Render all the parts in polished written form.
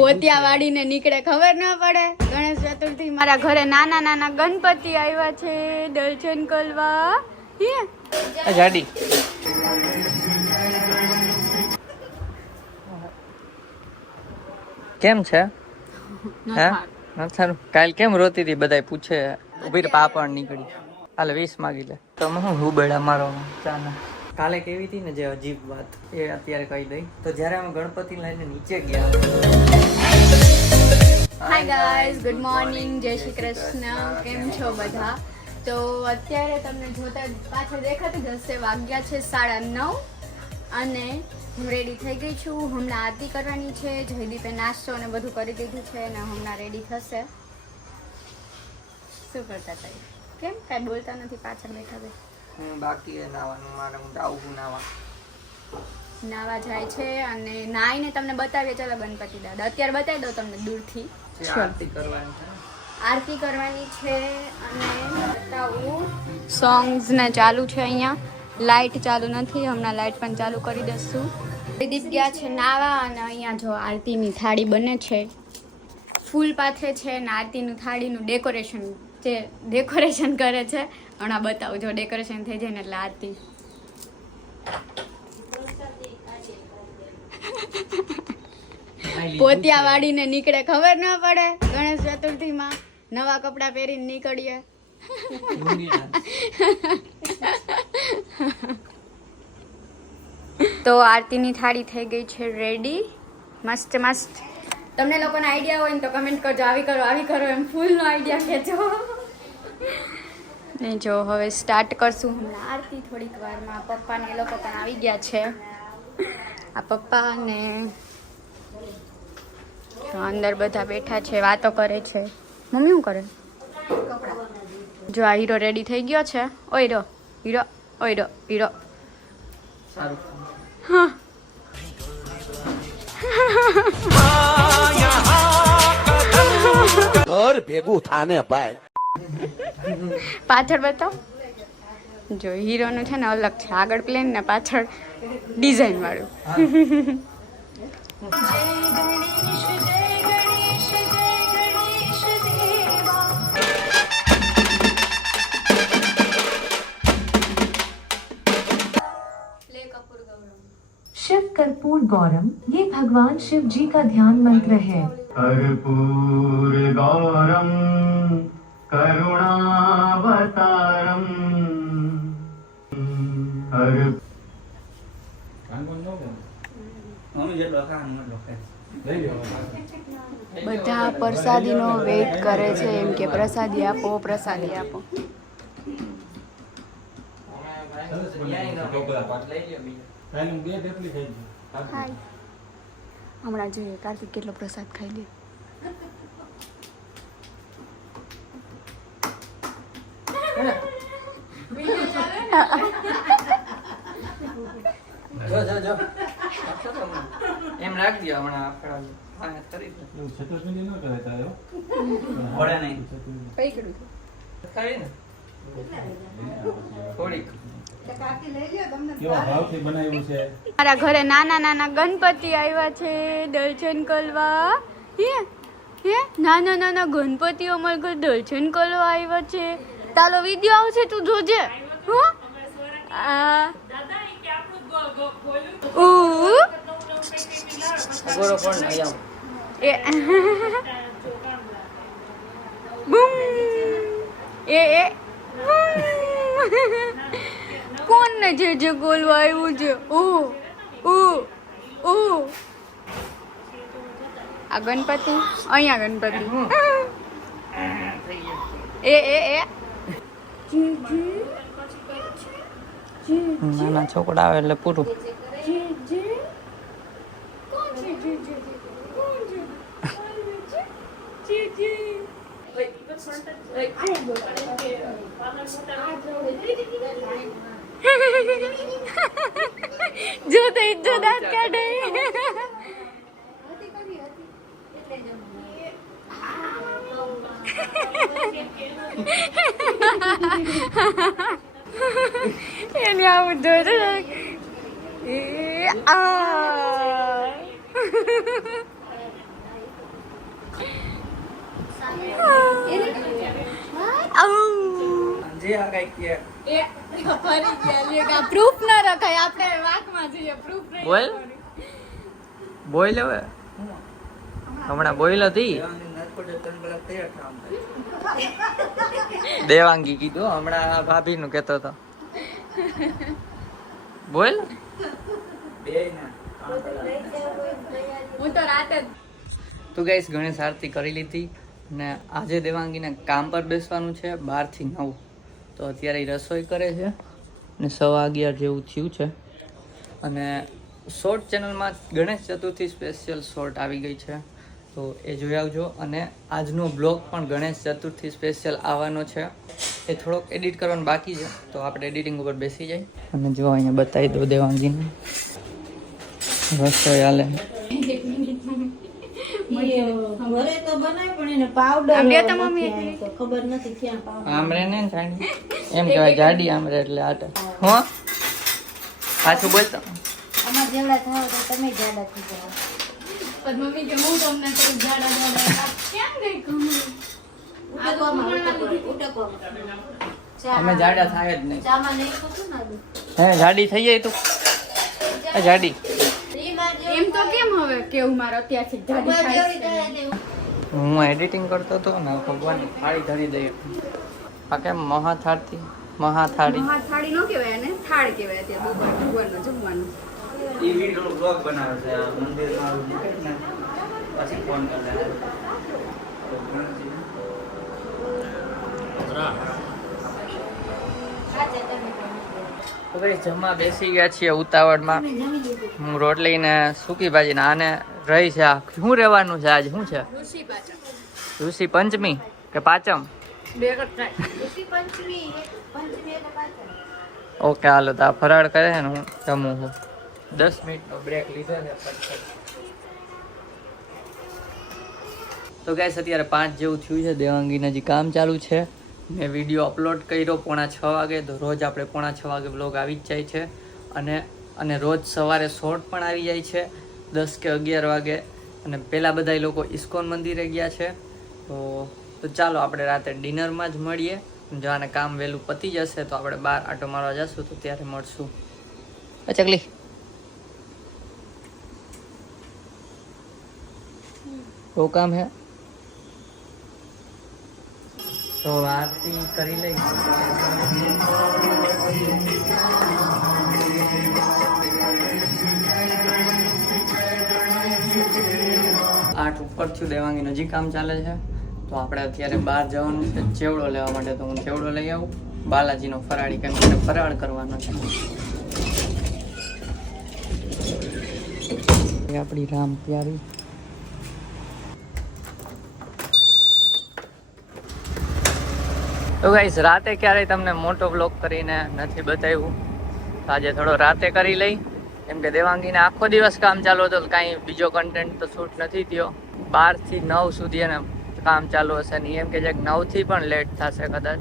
પોતિયા વાળીને નીકળે ખબર ના પડે. ગણેશ ચતુર્થી મારા ઘરે નાના નાના ગણપતિ આવ્યા છે દર્શન કરવા. ગાડી કેમ છે? હા કાલ કેમ રોતી હતી બધા પૂછે. ઉભી પાપડ નીકળી હાલે 20 માગી લે તો હું હુબેડા મારો ચાના. કાલે કેવી હતી ને જે અજીબ વાત એ અત્યારે કહી દઈ. તો જ્યારે અમે ગણપતિ લઈને નીચે ગયા. હાય ગાઈઝ, ગુડ મોર્નિંગ, જય શ્રી કૃષ્ણ. કેમ છો બધા? તો અત્યારે તમને જોતા પાછળ દેખાતું જ હશે, વાગ્યા છે 9:30 અને હું રેડી થઈ ગઈ છું. હમણાં આરતી કરવાની છે. જયદીપે નાસ્તો અને બધું કરી દીધું છે અને હમણાં રેડી થશે. શું કરતા હતા? કેમ કાંઈ બોલતા નથી? પાછળ બેઠા બે બાકી નાવાનું મારે હું આવું નાવા જાય છે અને નાઈને તમને બતાવીએ. ચાલો ગણપતિ દાદા અત્યારે બતાવી દઉં તમને દૂરથી. આરતી કરવાની છે અને બતાવું. સોંગ્સ ને ચાલુ છે. અહીંયા લાઇટ ચાલુ નથી, હમણાં લાઇટ પણ ચાલુ કરી દઈશું. દીપ ગયા છે નાવા અને અહીંયા જો આરતીની થાળી બને છે. ફૂલ પાથરે છે અને આરતીનું થાળીનું ડેકોરેશન કરે છે. હમણાં બતાવું. જો ડેકોરેશન થઈ જાય ને એટલે આરતી. પોતિયા વાળીને નીકળે ખબર ના પડે. ગણેશ ચતુર્થીમાં નવા કપડા પહેરીને નીકળીએ. તો આરતીની થાળી થઈ ગઈ છે રેડી. મસ્ત મસ્ત. તમને લોકોને આઈડિયા હોય ને તો કમેન્ટ કરજો. આવી કરો એમ ફૂલનો આઈડિયા કહેજો. ને જો હવે સ્ટાર્ટ કરશું હમણાં આરતી થોડીક વારમાં. પપ્પા ને એ લોકો પણ આવી ગયા છે. આ પપ્પા ને અંદર બધા બેઠા છે, વાતો કરે છે. મમ્મી શું કરે? જો આ હીરો રેડી થઈ ગયો છે. ઓયરો હીરો, ઓયરો હીરો. હા ઘર ભેગું થાને ભાઈ. પાછળ બતાવ. જો હીરોનું છે ને અલગ છે, આગળ પ્લેન ને પાછળ ડિઝાઇન વાળું. शिव कर्पूर गौरम ये भगवान शिव जी का ध्यान मंत्र है. कर्पूर गौरम करुणावतारम બધા પ્રસાદીનો વેઇટ કરે છે. એમ કે પ્રસાદી આપો, પ્રસાદી આપો. હમણાં જોઈએ કાર્તિક કેટલો પ્રસાદ ખાઈ લે. એમ રાખજો હમણાં મારા ઘરે નાના નાના ગણપતિ આવ્યા છે દર્શન કરવા. નાના નાના ગણપતિ અમારા ઘર દર્શન કરવા આવ્યા છે. તારો વિડીયો આવશે, તું જોજે. કોણ ને જે બોલવા આવ્યું છે? આ ગણપતિ, અહીંયા ગણપતિ. નાના છોકરા આવે એટલે પૂરું. જો તો ઇજ્જત દાંત કાઢે. એને આવું જોયું. જે આ કઈ કે પ્રૂફ ના રખાય, આપણે વાતમાં જઈએ, પ્રૂફ નહીં બોલ. રાખવાની. બોલ હવે હમણાં બોલ હતી દેવાંગી કીધું હમણાં ભાભી નું કેતો હતો. બોલ હું તો રાતે જ તું ગઈશ ગણેશ આરતી કરી લીધી ને આજે દેવાંગીને કામ પર બેસવાનું છે 12 થી 9. તો અત્યારે ઈ રસોઈ કરે છે ને 11:15 જેવું થયું છે. અને શોર્ટ ચેનલમાં ગણેશ ચતુર્થી સ્પેશિયલ શોર્ટ આવી ગઈ છે, તો એ જોઈ આવજો. અને આજનો બ્લોગ પણ ગણેશ ચતુર્થી સ્પેશિયલ આવવાનો છે, એ થોડોક એડિટ કરવાનું બાકી છે, તો આપણે એડિટિંગ ઉપર બેસી જાય. અને જો અહીંયા બતાવી દો દેવાંગીને રસોઈ હાલે. ઘરે તો બનાય પણ એને પાવડર આંબળિયા તો મમ્મી નથી, તો ખબર નથી ક્યાં પાવડર. આમરે ને જાડી એમ કહેવાય, જાડી આમરે એટલે આટે હો. પાછું બોલતો અમાર જેવડા થાવ તો તમે જાડા થઈ જાવ. પણ મમ્મી કે હું તમને કરું જાડા જાડા કેમ ગઈ કહું ઉટકવામાં. અમે જાડા થાય જ નહીં. ચામાં નહીં ખોતું ને આદુ. હે જાડી થઈ જાય તું એ જાડી. ઈ માર જેવડી એમ તો કેમ હવે કેવું મારો અત્યારથી જાડી માર થાય જેવડી થાય છે. ને. હું એડિટિંગ કરતો હતો ને ભગવાન થાળી ધરી દઈએ. આ કેમ મહાથાળી મહાથાળી મહા થાળી નો કહેવાય, એને થાળ કહેવાય. ત્યાં ભગવાનનો જમવાનું. ઈ વિડિયો બ્લોગ બનાવે છે આ મંદિરમાં મૂકે ને પછી ફોન કરે. સાચે તમે પણ. તો ભાઈ જમવા બેસી ગયા છીએ ઉતાવળમાં. તમે જમી લીધું. હું રોટલી ને સૂકી ભાજી ને આને રહી છે. આ શું રહેવાનું છે આજ? શું છે ઋષિ પાછા ઋષિ પંચમી કે પાંચમ? બે કટ થાય. ઋષિ પંચમી એટલે પાછળ. ઓકે હાલો તો આ ફરાળ કરે છે ને હું જમું છું. 10 મિનિટનો બ્રેક લીધો છે ફટફટ. તો ગાઈસ અત્યારે 5 જેવું થયું છે. દેવાંગીને હજી કામ ચાલુ છે. મેં વિડીયો અપલોડ કર્યો 5:45 વાગે. તો રોજ આપણે 5:45 વાગે બ્લોગ આવી જ જાય છે. અને રોજ સવારે શોર્ટ પણ આવી જાય છે 10 કે 11 વાગે. અને પહેલાં બધા લોકો ઇસ્કોન મંદિરે ગયા છે. તો ચાલો આપણે રાતે ડિનરમાં જ મળીએ. જો આને કામ વહેલું પતી જશે તો આપણે બહાર આટો મારવા જશું, તો ત્યારે મળશું. ચકલી બહુ કામ હે તો આરતી કરી લઈ. આઠ ઉપર થયું, દેવાંગી નજીક કામ ચાલે છે. તો આપણે અત્યારે બહાર જવાનું છે ચેવડો લેવા માટે. તો હું ચેવડો લઈ આવું, બાલાજીનો ફરાળી, કેમ કે ફરાળ કરવાનો છે. આપણી રામ પ્યારી. તો ગાઈસ રાતે ક્યારેય તમને મોટો બ્લોગ કરીને નથી બતાવ્યું, તો આજે થોડો રાતે કરી લઈ. કેમ કે દેવાંગીને આખો દિવસ કામ ચાલુ હતું, કાંઈ બીજો કન્ટેન્ટ તો શૂટ નથી થયો. 12 થી 9 સુધી એને કામ ચાલુ હશે ને એમ કે જે 9 થી પણ લેટ થશે કદાચ.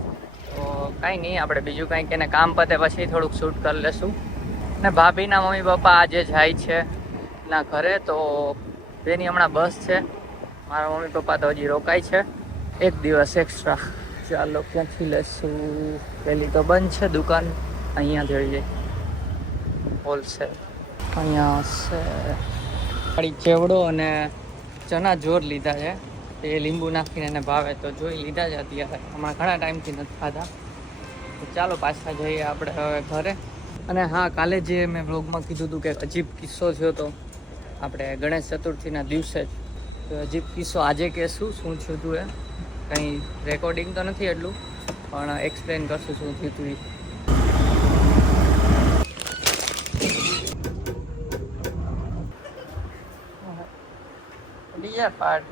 તો કાંઈ નહીં, આપણે બીજું કાંઈક એને કામ પતે પછી થોડુંક શૂટ કરી લેશું. ને ભાભીના મમ્મી પપ્પા આજે જાય છે ના ઘરે, તો તેની હમણાં બસ છે. મારા મમ્મી પપ્પા તો હજી રોકાય છે 1 દિવસ એક્સ્ટ્રા. ચાલો ક્યાંથી લેશું? પેલી તો બંધ છે દુકાન, અહીંયા જોઈએ હોલસેલ. અહીંયા છે ખાલી ચેવડો અને ચના જોર લીધા છે. એ લીંબુ નાખીને એને ભાવે તો જોઈ લીધા છે અત્યારે. હમણાં ઘણા ટાઈમથી નથી ખાધા. તો ચાલો પાછા જઈએ આપણે હવે ઘરે. અને હા, કાલે જે મેં બ્લોગમાં કીધું હતું કે અજીબ કિસ્સો થયો હતો આપણે ગણેશ ચતુર્થીના દિવસે જ, તો અજીબ કિસ્સો આજે કહેશું શું થયું હતું. એ કંઈ રેકોર્ડિંગ તો નથી એટલું, પણ એક્સપ્લેન કરશું શું થયું હતું. બીજા પાર્ટ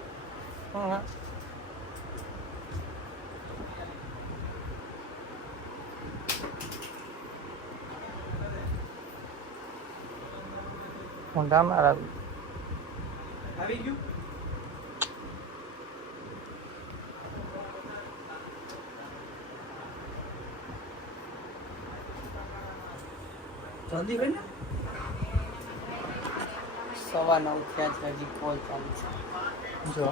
મોઢામાં આવી ગયું. જલ્દી ભાઈ ને 9:15 થયા છે, હજી કોલ ચાલુ છે. જો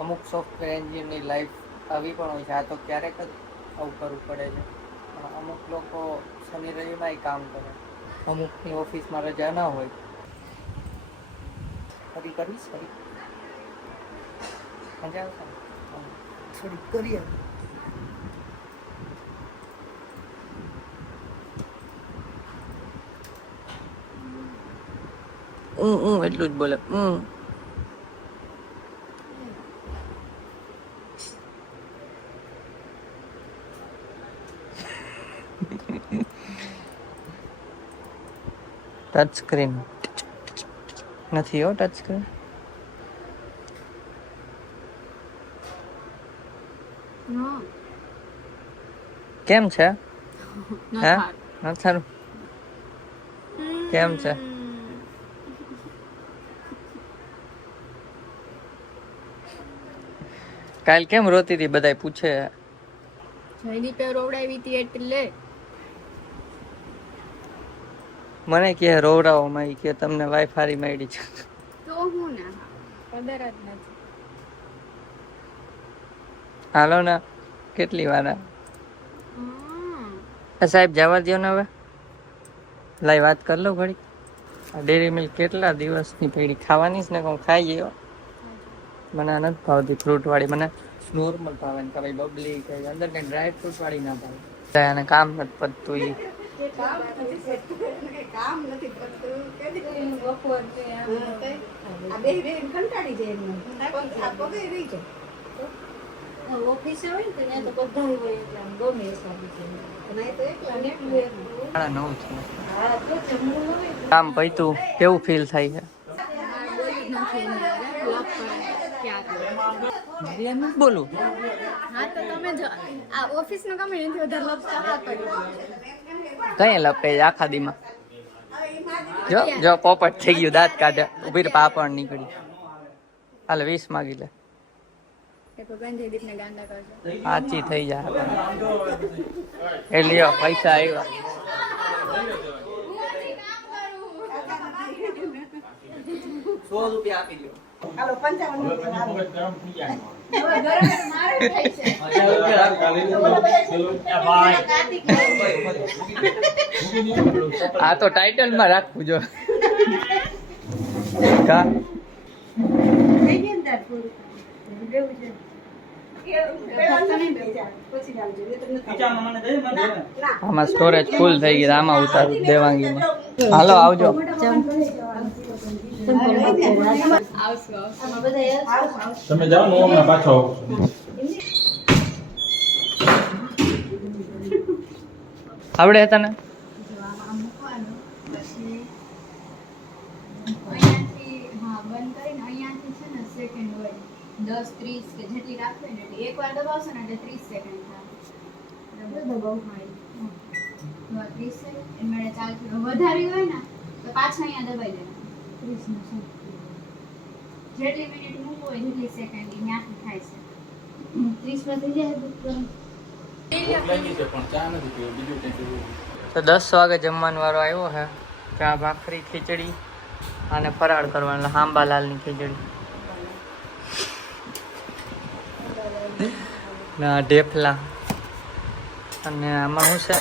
અમુક સોફ્ટવેર એન્જિનિયરની લાઈફ આવી પણ હોય છે. આ તો ક્યારેક જ આવું કરવું પડે છે. પણ અમુક લોકો શનિ રવિમાંય કામ કરે, અમુકની ઓફિસમાં રજા ના હોય. ફરી કરીશ, ફરી મજા આવશે ને? થોડી કરીએ. એટલું જ બોલે. ટચ સ્ક્રીન નથી હો, ટચ સ્ક્રીન. કેમ છે? હે નથી સારું? કેમ છે? કાલ કેમ રોતી હતી? બધાય પૂછે. જયદીપે રોવડાવી હતી એટલે. મને કે રોવરાવો માં કે તમને વાઈફ હારી મળી છે. તો હું ના કદર જ નથી. હાલો ને, કેટલી વાર? સાહેબ જવા દો ને હવે. લાઈ વાત કરી લો ઘડી. ડેરી મિલ્ક કેટલા દિવસની પેઢી ખાવાની જ ને, હું ખાઈ ગયો. મને આ નથી ભાવતી ફ્રૂટ વાળી, મને નોર્મલ ભાવે ને. ભાઈ બબલી કે અંદર કઈ ડ્રાય ફ્રૂટ વાળી ના ભાવે. અને કામ નથી પતતું ઈ. કામ નથી કરતું બપોર છે આ બે કંટાળી જાય એમને આ પગે રહી જાય ઓફિસે હોય ને ત્યાં તો બધા હોય એટલે આમ ગમે હિસાબે છે અને આ તો એકલા ને એકલું 9:30 છે. હા તો જમવું હોય કામ પૈતું કેવું ફીલ થાય છે? એમ જ બોલું. હા તો તમે જો આ ઓફિસનું કામ એનાથી વધારે લપતા હા કર્યું. કઈ લપે આખા દીમાં? જો જો પોપટ થઈ ગયું, દાંત કાઢે. ઉભી રે, પાપડ નીકળી. હાલે 20 માગી લે. એ ભગવાન જયદીપને ગાંડા કરજો. સાચી થઈ જાય. એ લ્યો પૈસા આવ્યા. ₹100 આપી દો. હાલો 55 આ તો ટાઇટલ માં રાખવું જો. કા આમાં સ્ટોરેજ ફૂલ થઈ ગઈ, આમાં ઉતારું દેવાંગીમાં. હાલો આવજો. તમે જાઓ ને હમણાં પાછો આવડે તને? અહીંયાથી હા બંધ કરીને અહીંયાથી છે ને સેકન્ડ હોય 10-30 કે જેટલી રાખવી ને એટલે એકવાર દબાવશો ને એટલે 30 સેકન્ડ થાય. દબાવ મારી 30 સેકન્ડ એમાં ચાલુ વધારી હોય ને તો પાછા અહીંયા દબાઈ દેવાનું 30 નું છે. જેટલી મિનિટ મૂકવું હોય જેટલી સેકન્ડ એ ત્યાંથી થાય છે. 30 માં થઈ જાય બુક તો 10 વાગે જમવાનો વારો આવ્યો છે. ચા ભાખરી ખીચડી અને ફરાળ કરવાનો હાંબાલાલની ખીચડી ના ઢેફલા. અને આમાં શું છે?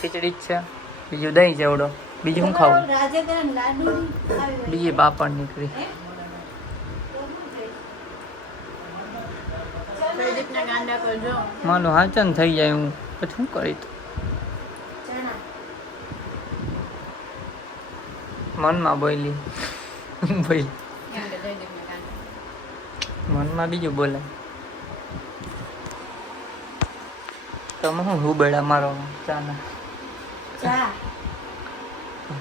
ખીચડી જ છે, બીજું દહીં જેવડો. બીજું શું ખાવું? રાજગણ લાડુ બીજી પાપડ નીકળી. જયદીપને ગાંડા કરજો. માનું હાચન થઈ જાય હું પછી શું કરી? મનમાં બોલી બોલી એમ કે જયદીપને ગાંડા. મનમાં બીજું બોલે. તમે હું હુબેડા મારો ચાના ચા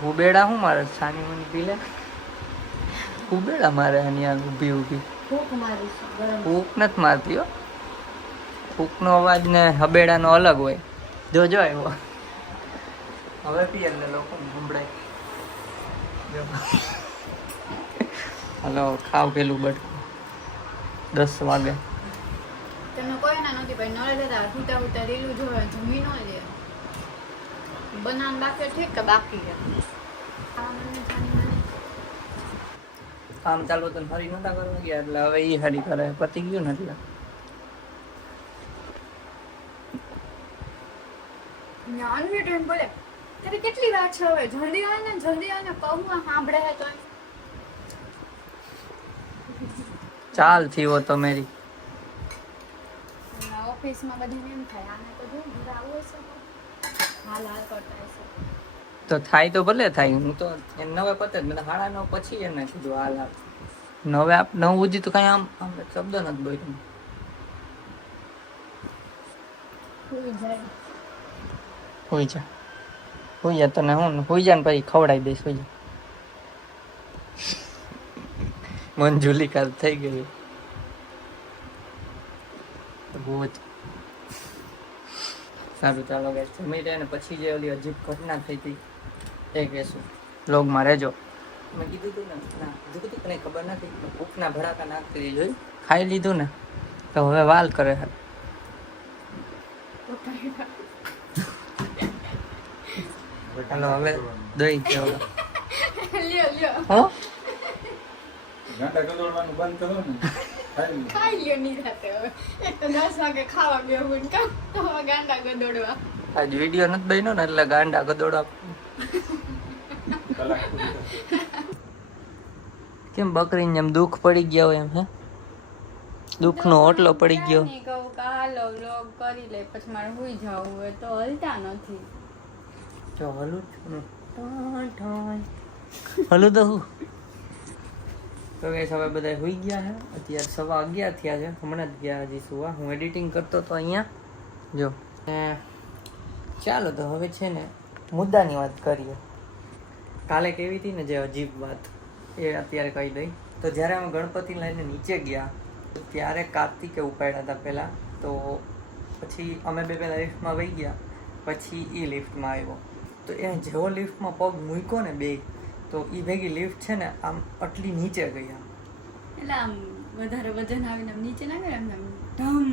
હુબેડા શું મારે? છાની મની પી લે. હુબેડા મારે અહીંયા ઊભી ઊભી. ભૂખ મારી છે ગરમ ફૂક નથી મારતી હો. ફૂકનો અવાજ ને હબેડાનો અલગ હોય. જોજો આવ્યો હવે પી એટલે લોકોને સંભળાય. હલો ખાવ પેલું બટકું 10 વાગે. તમે કોઈ ના નથી ભાઈ નળે જતા હુતા હુતા રીલું જોવે જમી ન લે. બનાન બાકી ઠીક કે બાકી છે. કામ ચાલુ તો ફરી નતા કરવા ગયા એટલે હવે એ હારી કરે પતી ગયું ને એટલે નાનું ટાઈમ બોલે ત્યારે કેટલી વાત છે હવે જલ્દી આવે ને કહું સાંભળે હે તો ચાલ થયો તો મેરી ઓફિસમાં બધાને એમ થાય આને તો જો ઘરે આવું હશે હાલ કરતા હશે તો થાય તો ભલે થાય હું તો એ નવે પતે જ મને 9:30 પછી એને કીધું હાલ 9 સુધી તો કઈ આમ શબ્દ નથી બોલ્યો હોઈ જા તને હું હોઈ જા ને પછી ખવડાવી દઈશ હોઈ જા મંજુલી કાલ થઈ ગઈ બહુ જ સારું ચાલો ગાઈસ જમી લે ને પછી જે ઓલી અજીબ ઘટના થઈ હતી એ કહેશું વ્લોગમાં રહેજો મેં કીધું હતું ને ના કીધું હતું કંઈ ખબર નથી ભૂખના ભડાકા નાખતી જોઈ ખાઈ લીધું ને તો હવે વાલ કરે હે હાલો હવે દઈ ગયો લ્યો હો ગાંડા ગદોડવાનું બંધ કરો ને ખાઈ લો. ખાઈ લ્યો નિરાતે હવે એક તો 10 વાગે ખાવા બેહું ને કાં તો હવે ગાંડા ગદોડવા આજ વિડીયો નથી બન્યો ને એટલે ગાંડા ગદોડા કલાક પૂરી થાય. કેમ બકરીને જેમ દુઃખ પડી ગયા હોય એમ હે દુઃખનો ઓટલો પડી ગયો નહીં કહું કે હાલો વ્લોગ કરી લે પછી મારે હુઈ જવું હોય તો હલતા નથી જો હલું હલું તો હું તો ગઈસ હવે બધા હોઈ ગયા છે અત્યારે 11:15 થયા છે હમણાં જ ગયા હજી સુવા હું એડિટિંગ કરતો તો અહીંયા જો ચાલો તો હવે છે ને મુદ્દાની વાત કરીએ કાલે કેવી હતી ને જે અજીબ વાત એ અત્યારે કહી દઈ તો જ્યારે અમે ગણપતિ લઈને નીચે ગયા ત્યારે કાર્તિકે ઉપાડ્યા હતા પહેલાં તો પછી અમે બે પહેલાં લિફ્ટમાં વહી ગયા પછી એ લિફ્ટમાં આવ્યો તો એ જેવો લિફ્ટમાં પગ મૂક્યો ને બે તો એ ભેગી લિફ્ટ છે ને આમ આટલી નીચે ગયા એટલે આમ વધારે વજન આવીને આમ નીચે ના ગયા એમ ઢમ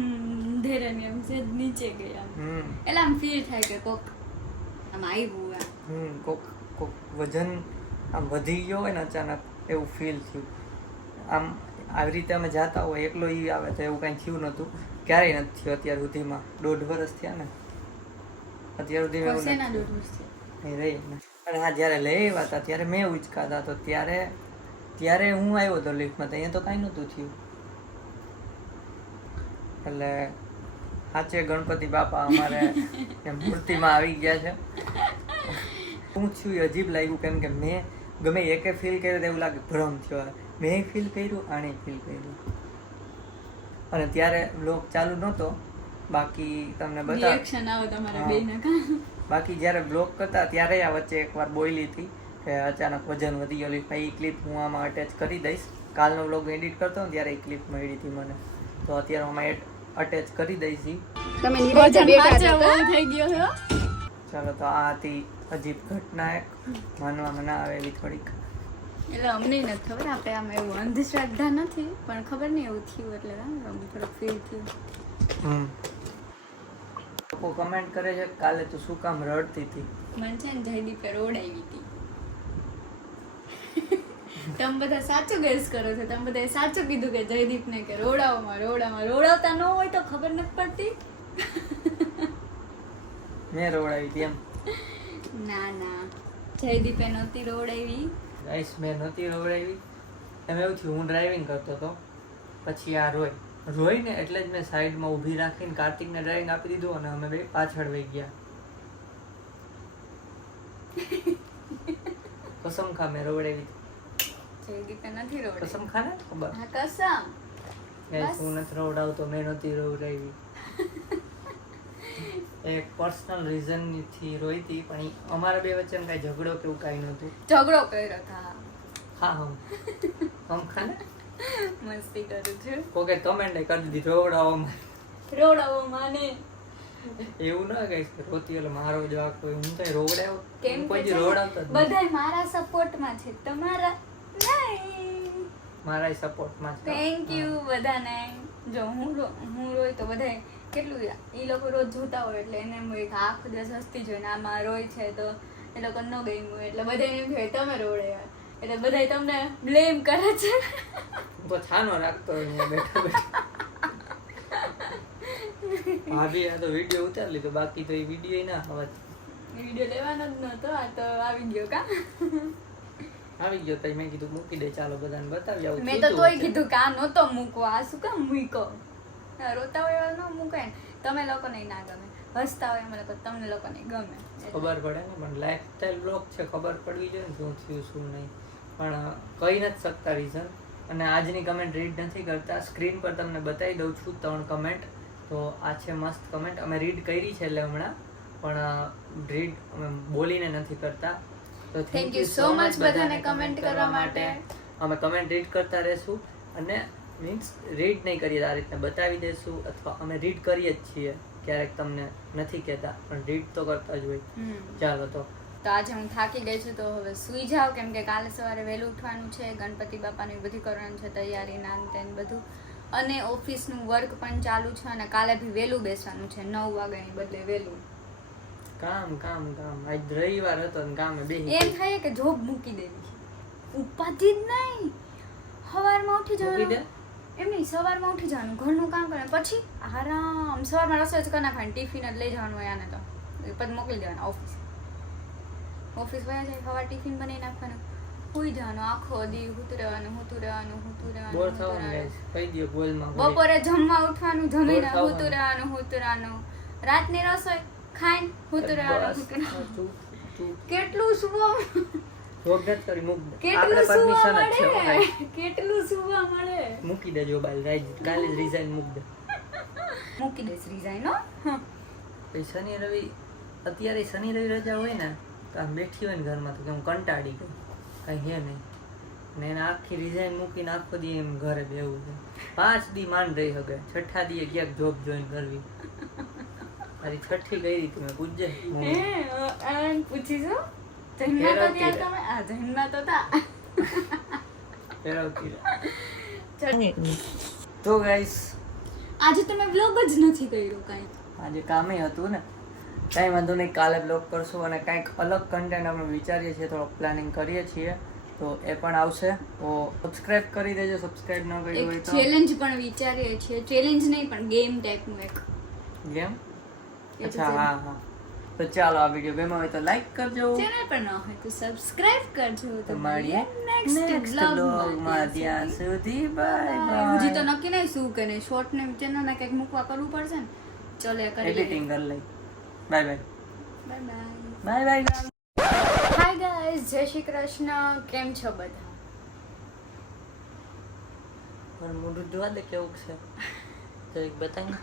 ધેરે ને એમ સેજ નીચે ગયા એટલે આમ ફીલ થાય કે કોક આમ આવ્યું કોક વજન આમ વધી ગયો હોય ને અચાનક એવું ફીલ થયું આમ આવી રીતે અમે જાતા હોય એકલો ઈ આવે તો એવું કાંઈ થયું નહોતું ક્યારેય નથી થયું અત્યાર સુધીમાં 1.5 વર્ષ થયા ને અત્યાર સુધીમાં એવું શેના નથી દૂર છે નહીં રહી ને અને હા જ્યારે લઈ આવ્યા હતા ત્યારે મેં ઉચકાતા તો ત્યારે હું આવ્યો હતો લિફ્ટમાં તો અહીંયા તો કાંઈ નહોતું થયું એટલે સાચે ગણપતિ બાપા અમારે એમ મૂર્તિમાં આવી ગયા છે હું છું એ અજીબ લાગ્યું કેમ કે મેં ગમે એકે ફીલ કર્યું તો એવું લાગે ભ્રમ થયો મેં ફીલ કર્યું આણે ફીલ કર્યું અને ત્યારે વ્લોગ ચાલુ નહોતો બાકી તમને બતા રિએક્શન આવો તમારા બેયના કા બાકી જ્યારે બ્લોગ કરતા ત્યારે આ વચ્ચે એકવાર બોલી હતી કે અચાનક વજન વધી ગયું એ ક્લિપ હું આમાં અટેચ કરી દઈશ કાલનો વ્લોગ એડિટ કરતો ને ત્યારે એ ક્લિપ મળી હતી મને તો અત્યારે આમાં અટેચ કરી દઈશ તમે નિરાતે બેઠા હતા થઈ ગયો હે ચાલો તો આ હતી અજીબ ઘટના એક માનવામાં ના આવે એવી થોડીક એટલે અમને નથી ખબર આપણે આમ એવું અંધશ્રદ્ધા નથી પણ ખબર નહીં એવું થયું એટલે થોડુંક ફીલ થયું લોકો કમેન્ટ કરે છે કાલે તું શું કામ રડતી હતી મને છે ને જયદીપે રોડાવી હતી તમે બધા સાચું ગેસ કરો છો તમે બધા સાચું કીધું કે જયદીપને કે રોડાવતા ન હોય તો ખબર નથી પડતી મેં રોડાવી હતી એમ ના જયદીપે નહોતી રોડાવી ગાઈસ મેં નહોતી રોડાવી એમ એવું થયું હું ડ્રાઇવિંગ કરતો હતો પછી આ રોઈને એટલે જ મેં સાઈડમાં ઊભી રાખીને કાર્તિકને ડ્રાઇવિંગ આપી દીધું અને અમે બે પાછળ વહી ગયા કસમ ખા મેં રોડાવી જયદીપે નથી રોડાવી કસમ ખા ને ખબર હા કસમ ગાઈસ હું નથી રોડાવતો મેં નહોતી રોડાવી એક પર્સનલ રીઝન થી રોઈ હતી પણ અમારા બે વચ્ચે કઈ ઝઘડો કે એવું કાંઈ નહોતું ઝઘડો કર્યો હતા હા હમ ખાને મસ્તી કરું છું કોકે કમેન્ટ કરી દીધી રોડાવવામાં રોડાવો માને એવું ના કહીશ કે રોતી એટલે મારો જ વાંક હોય હું કઈ રોવડાવ કેમ કોઈ કે દી રોવડાવતા જ નથી. બધાય મારા સપોર્ટમાં છે તમારા નહીં મારા સપોર્ટમાં છે થેન્ક યુ બધાને જો હું રોય તો બધાય કેટલું એ લોકો રોજ જોતા હોય એટલે એને એમ હોય કે આખો દિવસ હસતી જોઈને આમાં રોય છે તો એ લોકો ન ગમ્યું એટલે બધા એમ કહે તમે રોડે એટલે બધાય તમને બ્લેમ કરે છે. તો છાનો રાખતો હોય અહીંયા બેઠો બેઠો. ભાભી આ તો વિડીયો ઉતારી લીધો, બાકી તો એ વિડીયો ના આવત. વિડીયો લેવાનો જ નતો, આ તો આવી ગયો કા. આવી ગયો તો મેં કીધું મૂકી દે, ચાલો બધાને બતાવી આવું. મેં તો તોય કીધું કે આ નહોતો મૂકો, આ શું કામ મૂકો. રોતા હોય એવા ન મૂકાય ને. તમે લોકોને ના ગમે, હસતા હોય અમે લોકો, તમને લોકોને ગમે. ખબર પડે ને, પણ લાઈફસ્ટાઈલ બ્લોગ છે, ખબર પડવી જોઈએ ને શું થયું શું નહીં. પણ કહી નથી શકતા રીઝન. અને આજની કમેન્ટ રીડ નથી કરતા. સ્ક્રીન પર તમને બતાવી દઉં છું 3 કમેન્ટ. તો આ છે મસ્ત કમેન્ટ, અમે રીડ કરી છે એટલે હમણાં, પણ રીડ અમે બોલીને નથી કરતા. તો થેન્ક યુ સો મચ બધાને કમેન્ટ કરવા માટે. અમે કમેન્ટ રીડ કરતા રહેશું અને મીન્સ રીડ નહીં કરીએ, આ રીતને બતાવી દઈશું, અથવા અમે રીડ કરીએ જ છીએ, ક્યારેક તમને નથી કહેતા, પણ રીડ તો કરતા જ હોય. ચાલો તો આજે હું થાકી ગઈ છું, તો હવે સૂઈ જાઉં, કેમ કે કાલે સવારે વહેલું ઉઠવાનું છે, ગણપતિ બાપાનું બધી કરવાનું છે તૈયારી, નાન તેન બધું, અને ઓફિસનું વર્ક પણ ચાલુ છે, અને કાલે બી વહેલું બેસવાનું છે, 9 વાગ્યાની બદલે વહેલું. કામ કામ કામ. આજ રવિવાર હતો ને કામે બેસી એમ થાય કે જોબ મૂકી દેવી છે, ઉપાધિ જ નહીં. સવારમાં ઉઠી મૂકી દે. જવાનું, એમ નહીં, સવારમાં ઉઠી જવાનું, ઘરનું કામ કરે, પછી આરામ સવારમાં રસોઈ જ કરી નાખવાની, ટિફિન જ લઈ જવાનું હોય આને, તો પછી મોકલી દેવાના ઓફિસ વયા જાય, સવાર ટિફિન બનાવી નાખવાનું, સુઈ જવાનું, આખો દી હુતું રહેવાનું. બોર થવાનું guys. કહી દો બોલમાં બપોરે જમવા ઉઠવાનું, જમીને બોર થવાનું. હુતું રહેવાનું, રાતની રસોઈ ખાઈને હુતું રહેવાનું. કેટલું સુવા જોબ નથી કરી, મૂક દે. કેટલું આપણે સુવા permission જ છે, હો મળે, guys. કેટલું સુવા મળે. મૂકી દેજો બાલ, કાલે જ રિઝાઇન મૂક દે. મૂકી દઈશ રિઝાઇન. હો પછી શનિ રવિ, અત્યારે શનિ રવિ રજા હોય ને, તો આમ બેઠી હોય ને ઘરમાં, તો કે હું કંટાળી ગઈ, કઈ હે નહીં, ને એને આખી રિઝાઇન મૂકીને આખો દી એમ ઘરે બેવું છે. 5 દી માંડ રહી શકે, 6ઠા દીએ ક્યાંક જોબ જોઈન કરવી. મારી 6ઠી ગઈ હતી, મેં પૂછજે પૂછીશું. જન્મા તો ત્યાં તમે, આ જન્મા તો તા. ફેરવતી રહે. તો ગાઈસ આજે તમે વ્લોગ જ નથી કર્યો કાંઈ. આજે કામે હતું ને, કાંઈ વાંધો નહીં, કાલે બ્લોગ કરશું, અને કાંઈક અલગ કન્ટેન્ટ અમે વિચારીએ છીએ, થોડોક પ્લાનિંગ કરીએ છીએ, તો એ પણ આવશે. તો સબસ્ક્રાઇબ કરી દેજો, સબસ્ક્રાઇબ ન કર્યું હોય એક તો. ચેલેન્જ પણ વિચારીએ છીએ, ચેલેન્જ નહીં પણ ગેમ ટાઈપનું એક. ગેમ? અચ્છા, હા હા. તો ચાલો, આ વિડીયો ગમ્યો હોય તો લાઈક કરજો, ચેનલ પર ન હોય તો સબસ્ક્રાઇબ કરજો. તો મળીએ નેક્સ્ટ બ્લોગમાં. ત્યાં સુધી બાય હજી તો બાય. નક્કી નહીં શું કરે, શોર્ટ ને ચેનલમાં કંઈક મૂકવા કરવું પડશે ને. ચલો એ કરી એડિટિંગ કરી લઈ. Bye bye. Bye bye bye. Hi guys, જય શ્રી કૃષ્ણ. કેમ છો બધા? પણ મોઢું જોવા દે કેવું છે, તો એક બતાવી.